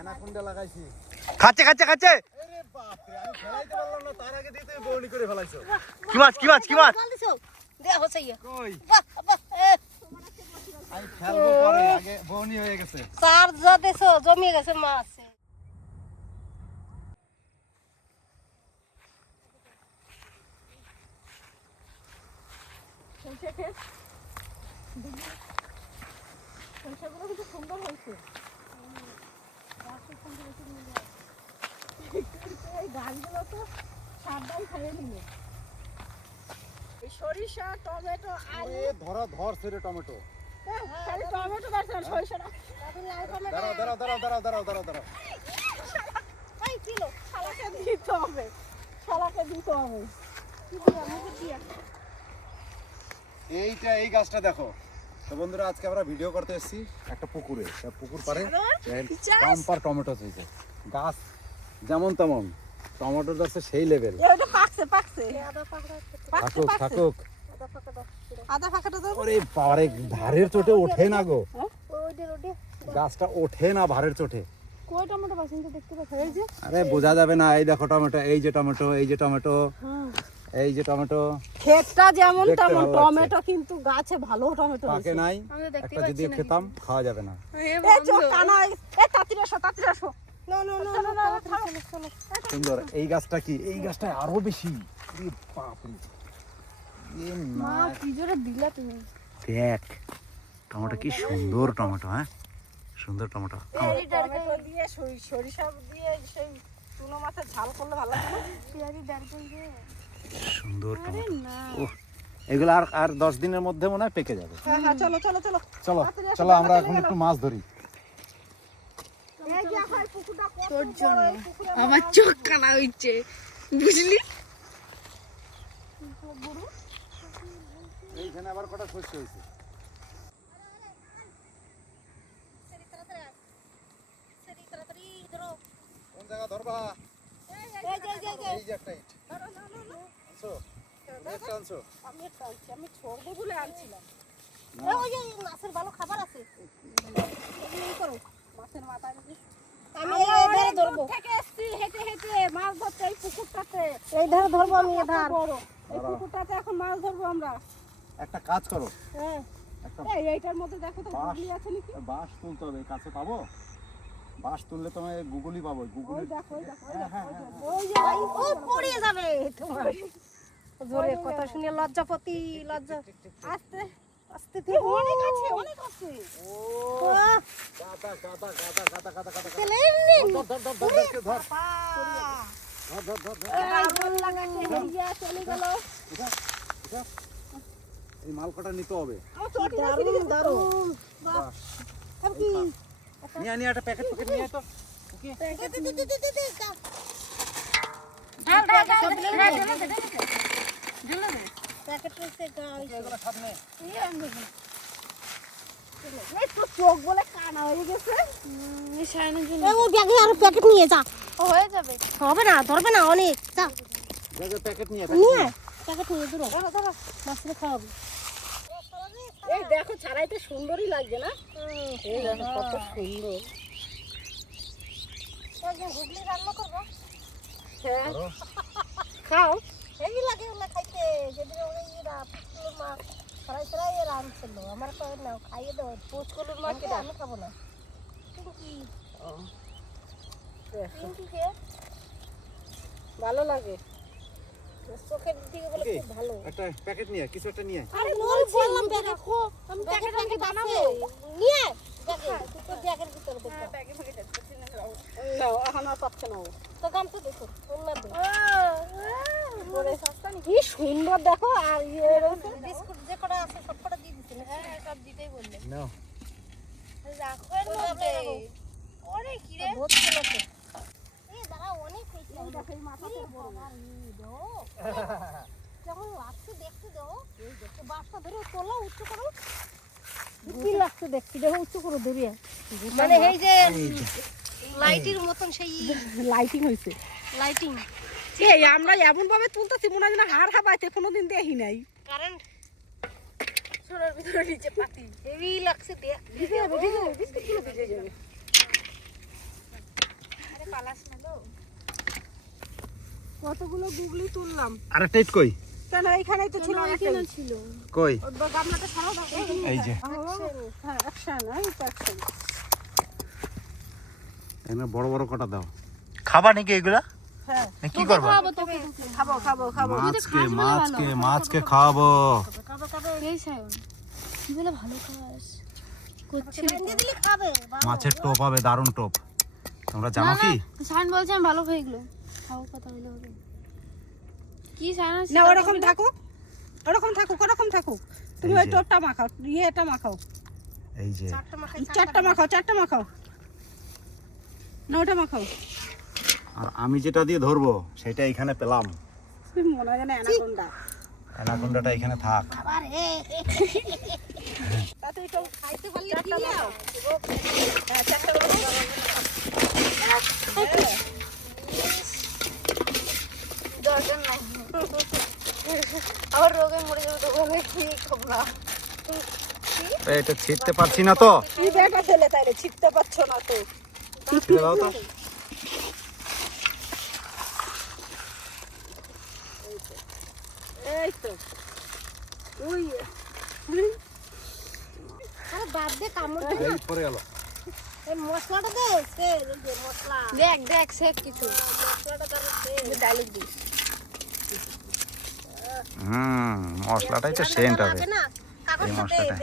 Anaconda লাগাইছি। খাচ্ছে খাচ্ছে খাচ্ছে। আরে বাপ রে, আমি ফেলাইতে পারলাম না, তার আগে দিয়ে তুমি বউনি করে ফেলাইছো। কি মাছ কি মাছ কি মাছ? দে হচ্ছে ইয়া কই বাহ বাহ আমি ফেলবো পরে, আগে বউনি হয়ে গেছে। চার যা দেছো জমিয়ে গেছে মাছ সরিষা টমেটো আলু ধরো ধর ছেড়ে টমেটো। খালি টমেটো দেখছেন সরিষা দাঁড়াও দাঁড়াও দাঁড়াও দাঁড়াও দাঁড়াও দাঁড়াও দাঁড়াও। এই কিলো শালাকে দিতে হবে শালাকে দিতে হবে এইটা এই গাছটা দেখো তো বন্ধুরা, আজকে আমরা ভিডিও করতে এসেছি একটা পুকুরে। পুকুর পাড়ে পাম্পার টমেটো হয়েছে। গাছ যেমন তেমন, টমেটোর গাছে সেই লেভেল। এটা পাকছে পাকছে থাকুক থাকুক। আদা ফাঁকাটা দাও ওরে বাবারে, ধারের চোটে ওঠে না গো, ওইডে ওইডে গাছটা ওঠে না ভারের চোটে। কই টমেটো পাচ্ছেন তো দেখতে পাচ্ছেন এই যে আরে বোঝা যাবে না, এই দেখো টমেটো, এই যে টমেটো, এই যে টমেটো, এই যে টমেটো। ক্ষেতটা যেমন দেখতে তেমন ভালো টমেটো, কিন্তু গাছে ভালো টমেটো পাকে নাই, একটা যদি খেতাম খাওয়া যাবে না। এই চোখ কানা এই তাড়াতাড়ি আসো না না না না চলো সুন্দর। এই গাছটা কি, এই গাছটা আরো বেশি। আরে বাপ রে, এ মা মা, কি জোরে দিলা তুমি দেখ টমেটো কি সুন্দর টমেটো। হ্যাঁ সুন্দর টমেটো। এই টমেটো দিয়ে সরিষা দিয়ে সেই চুনো মাছের ঝাল করলে ভালো লাগে না পেঁয়াজি ডারবেন দিয়ে সুন্দর টমেটো। না এগুলো আর 10 দিনের মধ্যে মনে হয় পেকে যাবে। হ্যাঁ চলো চলো চলো চলো চলো, আমরা এখন একটু মাছ ধরি। এই যে এখন পুকুরটা কত তোর জন্য আমার চোখ কানা হইছে বুঝলি। এইখানে আবার কটা শস্য হয়েছে। কোন জায়গা ধরবা? এই যে একটা ইট আনছো, তুমি একটা আনছো। আমি ছড়বো বলে আনছিলাম ওই যে মাছের ভালো খাবার আছে এই করো মাছের মাথায় আমি এই ধারে ধরবো থেকে এসছি হেঁটে হেঁটে মাছ ধরতে এই পুকুরটাতে এই ধারে ধরবো আমি এই ধার বড় এই পুকুরটাতে এখন মাছ ধরবো আমরা একটা কাজ করো, হ্যাঁ একটা এইটার মধ্যে দেখো তো বাঁশ, গুগলি আছে নাকি বাঁশ তুলতে হবে। কাছে পাবো? বাঁশ তুললে তোমায় গুগলি পাবো। গুগলি ওই দেখো ওই দেখো হ্যাঁ হ্যাঁ হ্যাঁ। ওই যে ও পড়ে যাবে তোমার জোরে কথা শুনে লজ্জাপতি লজ্জা আস্তে আস্তে থেকে অনেক আছে অনেক আছে ও গাদা গাদা গাদা গাদা গাদা গাদা। চলে এমনি ধর ধর ধর ধর ধর ধর ধর ধর ধর। আগুন লাগাচ্ছে হেরিয়া চলে গেল এই মাল কটা নিতে হবে। দারুণ দারুণ বাহ, আর কি নিয়ে নিয়ে একটা প্যাকেট প্যাকেট নিয়ে তো। ঢাল ঢাল প্যাকেট রয়েছে গাই এগুলো সামনে। এই তো চোখ বলে কানা হয়ে গেছে ও ব্যাগে আর প্যাকেট নিয়ে যা হয়ে যাবে হবে না ধরবে না অনেক যা যা প্যাকেট নিয়ে নিয়ে প্যাকেট নিয়ে দূর ধরো মাছরে খাওয়াবি এই দেখো ছাড়াইতে সুন্দরই লাগছে না এই দেখো কত সুন্দর একদম হুগলি রান্না করবো হ্যাঁ খাও এই লাগে ওগুলো খাইতে যেদিন ওই এরা পুচকুলোর মা ফ্রাই ফ্রাই এরা আনছিল আমার তো নাও খাইয়ে দাও পুচকুলোর মা আমাকে আমি খাবো না পিঙ্কি পিঙ্কি কে ভালো লাগে চোখের দিকে বলে খুব ভালো একটা প্যাকেট নিয়ে কিছু একটা নিয়ে। আরে বলছি বললাম প্যাকেট খো আমি প্যাকেট প্যাকেট বানাবো নিয়ে দেখে তো ব্যাগের ভিতরে দেখো না এখন আর পাচ্ছে না ও। তো গামছা দেখো ওলা দে পরে কি সুন্দর দেখো আর ইয়ে রয়েছে বিস্কুট যে কটা আছে সব কটা দিয়ে দিছি হ্যাঁ সব দিতেই বললে নাও। রাখো এর মধ্যে ওরে কি রে বহুত ছিল তো এই দাঁড়া অনেক হইছে এই দেখো এই মাথাটা বড় কেমন লাগছে দেখতে দাও এই দেখো বাসটা ধরে তোলা উঁচু করো কি লাগছে দেখছি দেখো উচ্চ করে দূরিয়া মানে এই যে লাইটের মতন সেই লাইটিং হয়েছে লাইটিং এই আমরা এমন ভাবে তুলতেছি মনে হয় না হাড় হাবাইতে কোনোদিন দেখি নাই কারেন্ট সোনার ভিতরে নিচে পাতি হেভি লাগছে দেখ ভিজে যাবে ভিজে যাবে বিস্কুট গুলো ভিজে যাবে কতগুলো গুগলি তুললাম। আরে টেট কই? কেন এইখানেই তো ছিল একটাই। ছিল কই? ওর গামলাটা ছাড়াও দাও। এই যে হ্যাঁ অ্যাকশন, এই তো অ্যাকশন। এখানে বড় বড় কটা দাও। খাবা নাকি এগুলা? হ্যাঁ না কি করবা? খাবো খাবো খাবো। মাছকে খাওয়াবো। এই সায়ন কি বলে ভালো খাস করছিস ভেঙে দিলে খাবে। মাছের টোপ হবে, দারুণ টোপ। তোমরা জানো কি? সায়ন বলছে আমি ভালো হয়ে গেলো খাও কথা হইলে হবে কি সায়ন না ওরকম থাকুক, ওরকম থাকুক, ওরকম থাকুক। তুমি ওই টোপটা মাখাও, এটা মাখাও। এই যে চারটা মাখাও, চারটা মাখাও। না ওটা মাখাও। আর আমি যেটা দিয়ে ধরবো সেটা এখানে পেলাম। মনে হয় যেন অ্যানাকোন্ডা। অ্যানাকোন্ডাটা এখানে থাক। তাতে একটু খাইতে পারলে কি লাও? হ্যাঁ চারটা মাখাও। দরকার নাই আবার রোগে মরে যাবে তখন কি খাবো না এটা ছিটতে পারছি না তো। কি ব্যাটা ছেলে তাইলে ছিটতে পারছো না তো। ছিটে দাও তো। এই তো ওই আরে বাদ দে কামড় দে এই পড়ে গেল। এই মশলাটা দে সে এই যে মশলা দেখ দেখ সে কিছু মশলাটা তাহলে ডাইলেক দিই। মশলাটাই তো সেন্ট হবে না এই মশলাটা।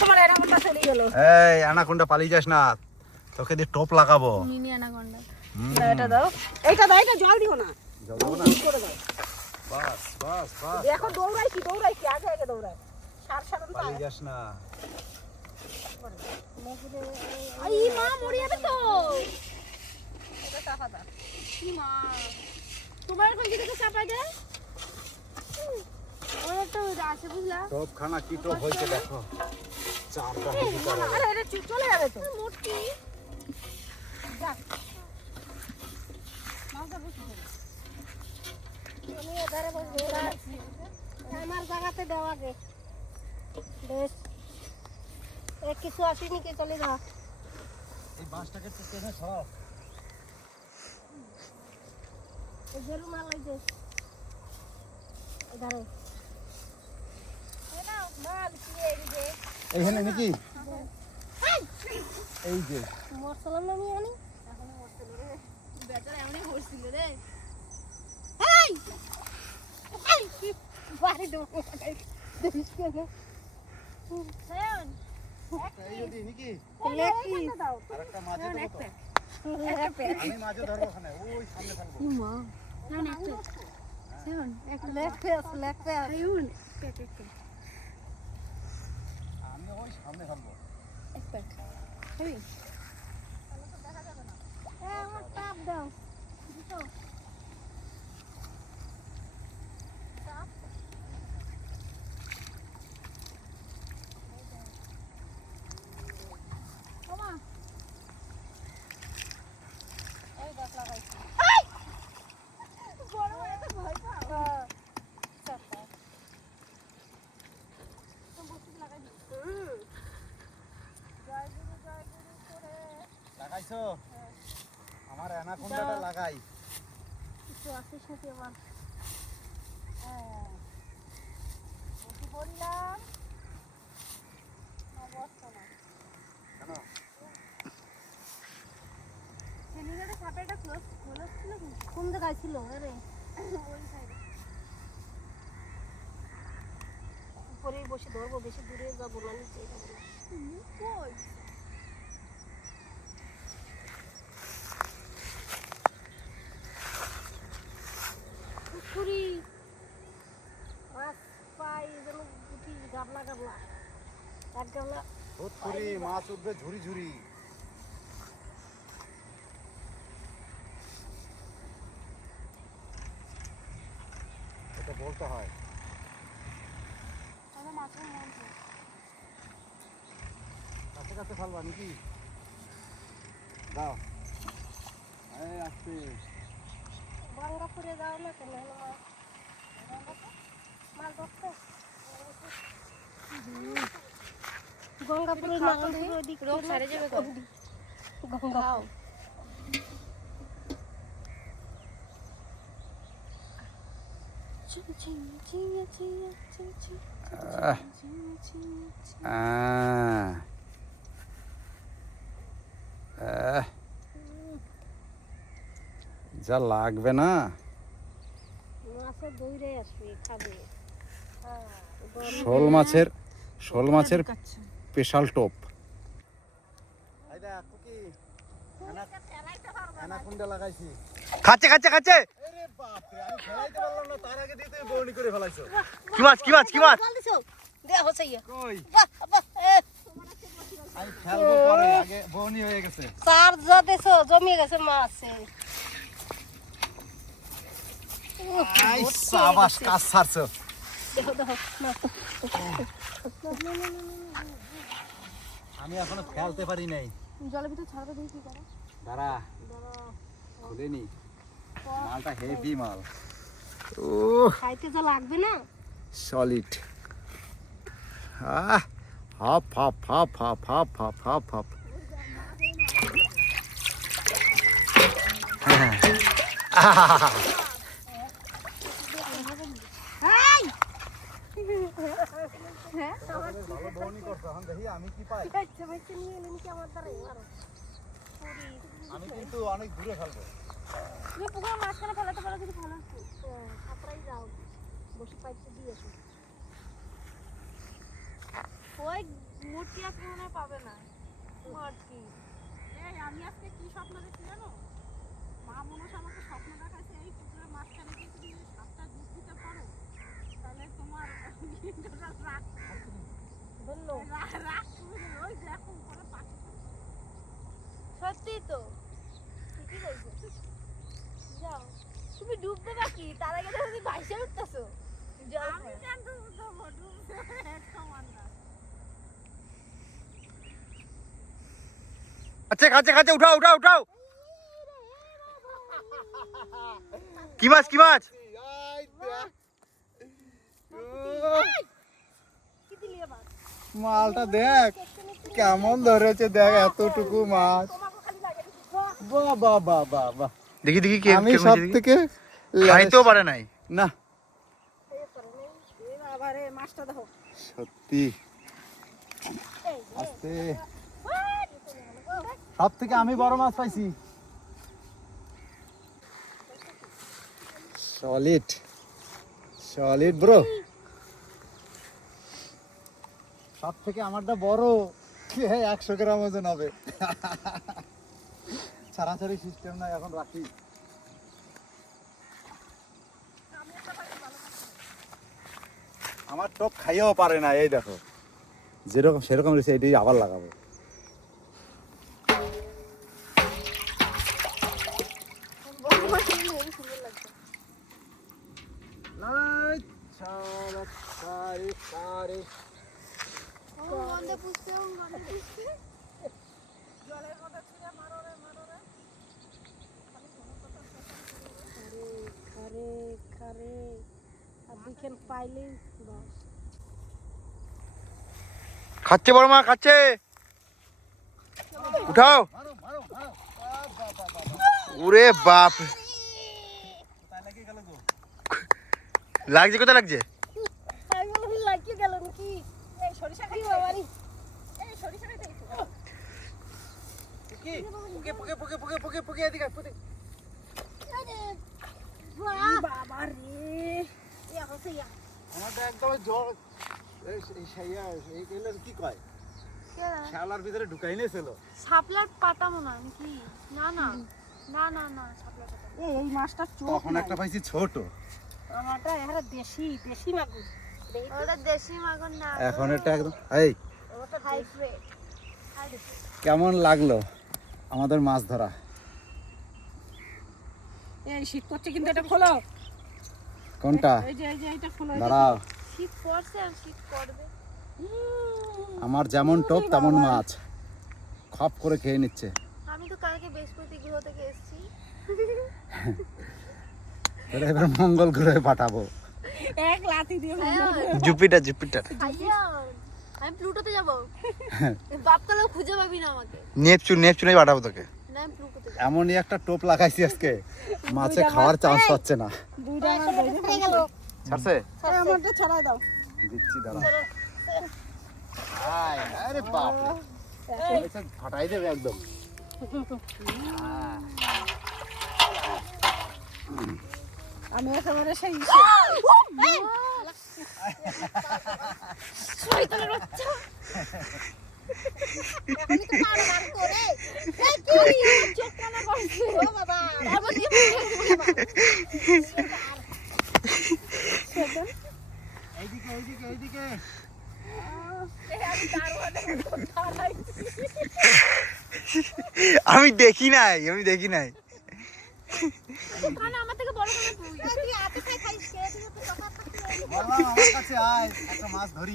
তোমার অ্যানাকোন্ডা চলে গেল। এই অ্যানাকোন্ডা পালিয়ে যাস না, তোকে দিয়ে টোপ লাগাবো। মিনি অ্যানাকোন্ডা না এটা দাও, এইটা দাও, এটা জল দিও না। জল দেবো না? করে দাও। বাস বাস বাস, দেখো দৌড়াইছি দৌড়াইছি, আগে আগে দৌড়াই। সার সারন তো পালিয়ে যাস না। আই মা মরে যাবে তো এটা চাপা দাও। কি মা তোমার কোন দিকে চাপাই দে ওর তো আছে বুঝলা টোপ খানা কি টোপ হয়েছে দেখো, চাপটা হেভি করে। আরে এটা চলে যাবে তো। মোটি যাক মাছটা বসে যাবে। আমি এধারে বসে আছি আমার জায়গাতে দেওয়া আগে বেশ এক কিছু আসেনি কে চলে যা এই বাঁশটাকে একটু টেনে সরাও। এই জেলু মাল লাগছে এধারে এইখানে নাকি? এই যে মশলা নামিয়ে আনি বেচারা এমনই হচ্ছিল রে। বাড়ি দেবো দেখিস কেন এই যদি নাকি লেখিস আরেকটা মাঝে দেবো তো। আমি মাঝে ধরবো ওখানে, ওই সামনে থাকবো। মা সায়ন একটা সায়ন একটা লেখে সায়ন একটা আমি ওই সামনে থাকবো। এক প্যাক খাবি? আমার টাপ দাও লাগাইছো? আমার অ্যানাকোন্ডাটা লাগাই। কিছু আসিস নাকি আমার বললাম কেন? সেলিনাটা সাপেরটা ক্লোজ ছিল কিন্তু কোন জায়গায় ছিল আরে ওই সাইডে উপরেই বসে ধরবো বেশি দূরে যাবো না নিচে যাবো না কই পুকুরি মাছ পাই যেন পুঁটি গাবলা গাবলা এক গাবলা ধুতকুড়ি মাছ উঠবে ঝুরি ঝুরি। এটা বলতে হয়। আমার মাছের মন্ত্র কাছে কাছে ফেলবা নাকি? দাও এই আসছে। গঙ্গা ফুরে যাও না কেন হলো মাছ মাছ ধরতে গঙ্গাপুরের নাগরপুর ওদিক রোগ সারে যাবে তো। গঙ্গাপুর যা লাগবে না মাছের দৌড়ে আসবে খাবে শোল মাছের স্পেশাল টোপ খাচ্ছে খাচ্ছে খাচ্ছে কি মাছ কি মাছ কি মাছ জল দিছো দে হচ্ছে ইয়া চার যা দিছো জমিয়ে গেছে মাছ দেখো দেখো মাছ আমি এখনো ফেলতে পারি নাই জলের ভিতরে ছাড়তে দিই কি করে দাঁড়া খুলিনি মালটা হেভি মাল ও খাইতে যা লাগবে না solid half half half half half half half half আমি কি পাই আমি কিন্তু অনেক দূরে ফেলবো তুমি পুকুরের মাঝখানে ফেলাতে পারো কিন্তু ভালো আছে সাঁতরাই যাও বসে পাইতে দিয়ে এসো ওই মূর্তি আজকে মনে হয় পাবে না মূর্তি এই আমি আজকে কি স্বপ্ন দেখছি জানো? মা মনসা আমাকে স্বপ্ন দেখাচ্ছে এই পুকুরের মাঝখানে গিয়ে তুমি যদি সাপটা ডুব দিতে পারো তাহলে তোমার রাগ বললো রাগ ওই দেখো করে পাখি সত্যি তো ঠিকই বলছো যাও তুমি ডুব দেবা কি তার আগে তো তুমি ভাইসে উঠতেছো জল আমি কেন ডুব দেবো ডুব দেবে এক সমান না খাচ্ছে খাচ্ছে খাচ্ছে উঠাও উঠাও উঠাও কি মাছ কি মাছ কি দিলি এবার মালটা দেখ কেমন ধরেছে দেখ এতটুকু মাছ বাহ বাহ বাহ বাহ বাহ দেখি দেখি কে আমি সব থেকে খাইতেও পারে নাই না আবার এই মাছটা দেখো সত্যি আস্তে সব থেকে আমি বড় মাছ পাইছি সলিড সলিড ব্রো সব থেকে আমারটা বড় 100 গ্রাম ওজন হবে ছাড়াছাড়ি সিস্টেম নাই এখন রাখি আমার টপ খাইয়েও পারে না এই দেখো যেরকম সেরকম রয়েছে এটাই আবার লাগাবো জলের মধ্যে ছিঁড়ে মারো রে মারো রে খারে খারে আর দুখান পাইলেই বাস খাচ্ছে বড় মা খাচ্ছে উঠাও ওরে বাপ লাগছে কোথায় লাগছে আমি বললাম লাগিয়ে গেল নাকি এই সরিষা কি খাইছে বাবারি এই সরিষা খাইছে বাবা রে ইয়া হচ্ছে ইয়া আমারটা একদম জল কি কয় শালার ভিতরে ঢুকাই নিয়েছিল শাপলার পাতা মনে হয় নাকি না না না না না শাপলার পাতা এই মাছটা চোখ তখন একটা পাইছি ছোট আমারটা এখানে দেশি দেশি মাগুর ওটা দেশি মাগুর না এখন এটা একদম এই ওটা হাইব্রিড কেমন লাগলো আমাদের মাছ ধরা এই শীত করছে কিন্তু এটা খোলো কোনটা এই যে এটা খোলো দাঁড়াও শীত পড়ছে আর শীত পড়বে আমার যেমন টোপ তেমন মাছ খপ করে খেয়ে নিচ্ছে আমি তো কালকে বৃহস্পতি গ্রহ থেকে এসেছি এটা এবার মঙ্গল গ্রহে পাঠাবো এক লাথি দিয়ে জুপিটার জুপিটার খাইয়া আমি প্লুটোতে যাব বাপকালেও খুঁজে পাবি না আমাকে নেপচুনে পাঠাবো তোকে। না আমি প্লুটোতে যাব এমনই একটা টোপ লাগাইছি আজকে, মাছে খাওয়ার চান্স পাচ্ছে না। দুইটা আমার হয়ে গেল ছাড়ছে? আমারটা ছড়াই দাও। দিচ্ছি দাঁড়া। আরে বাপ রে, ফাটাই দেবে একদম। আমি একেবারে সেই শয়তানের বাচ্চা এখনই তো পাড় বার করে চোখ কানা করছে ও বাবা আবার দিয়ে এইদিকে এইদিকে এইদিকে। আমি দেখি নাই কানা আমার থেকে বড় কানা তুই তুই হাতে খাইছিস কে তুই তো কথা থাকছিস বললাম আমার কাছে আয়, একটা মাছ ধরি।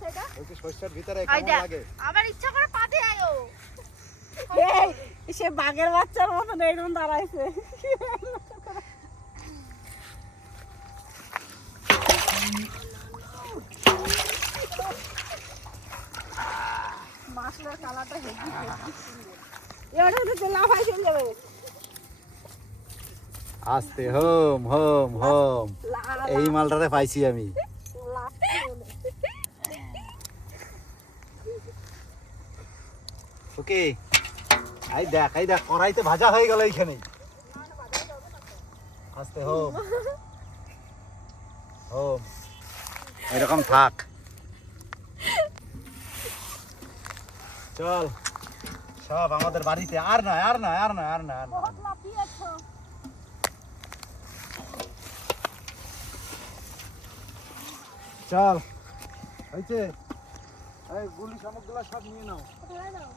সেটা ওই যে শস্যের ভিতরে আই কেমন দেখ লাগে? আবার ইচ্ছা করে পাতে আয়ো সে বাঘের বাচ্চার মতন এরকম দাঁড়াইছে। মাছটার কালারটা হেভি এবারে তো লাফাই চলে যাবে। আস্তে হোম হোম হোম। এই মালটারে পাইছি আমি। ওকে, এই দেখ কড়াইতে ভাজা হয়ে গেল এইখানে। আস্তে হোম হোম, এরকম থাক। চল সব আমাদের বাড়িতে। আর না আর না আর না আর না আর না। চল হয়েছে, এই গুলি শামুকগুলো সব নিয়ে নাও। কোথায় দাও